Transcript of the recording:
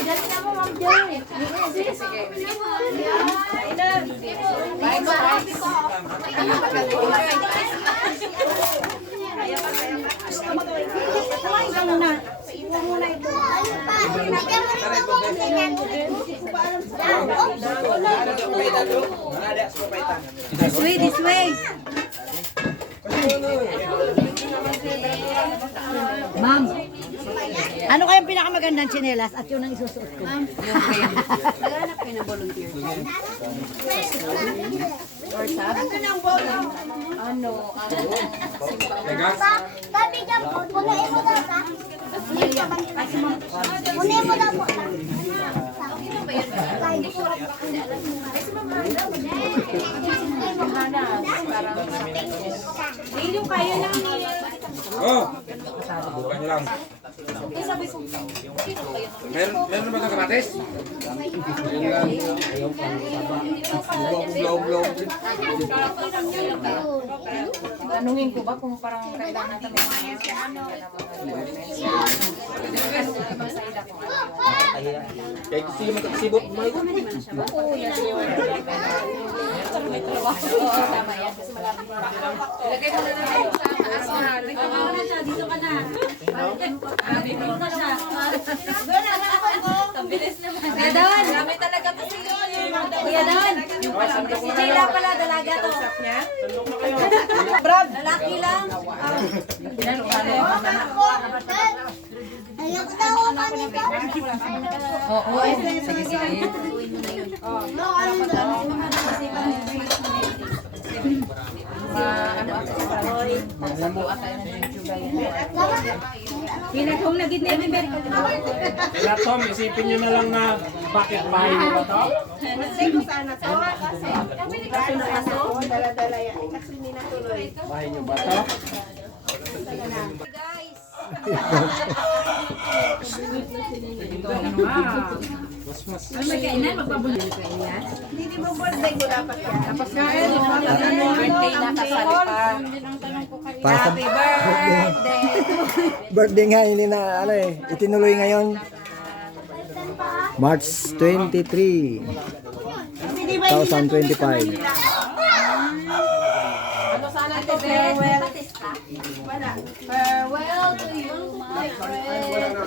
Dali na mo, Ma'am Joy. Sige, sige. Bye, bye. This way, this way. Ma'am, ano kayang pinakamagandang tsinelas at yun ang isusuot ko? Naghanap kayo ng volunteer. Or sab? Ano? Tapi jam punuin mo daw sa. Punuin mo daw po sa. Yung kayo lang ni... Oh! Bukan nyo lang. Meron ba ng kamatis? Blow. Tanungin ko ba kung parang kailangan natin may Kaya sige magkakasibot. Oo, yan. Tama yan. Kasi malapit mo. Ilagay mo na lang yung sa taas na. Dito ka na. Dito na siya. Bilis naman. Kuya Don. Dami talaga po sila. Kuya Don. Si Jayla pala, dalaga to. Brad. Lalaki lang. Ayaw ko daw ako nito. Oo. Sige, sige. No, ano daw? Ano ako sa Roy. Magsabuan tayo ng YouTube yan. Pinagkong na gid na member. Kaya Tom, isipin nyo na lang na bakit bahay nyo ba to? Bahay nyo ba to? May kainan, magpabulo kainan. Tapos kain. Birthday na kasali pa. Happy birthday. Birthday nga hindi na ano itinuloy ngayon. March 23, 2025. Ano sana ito? Farewell. Farewell to you, my friend.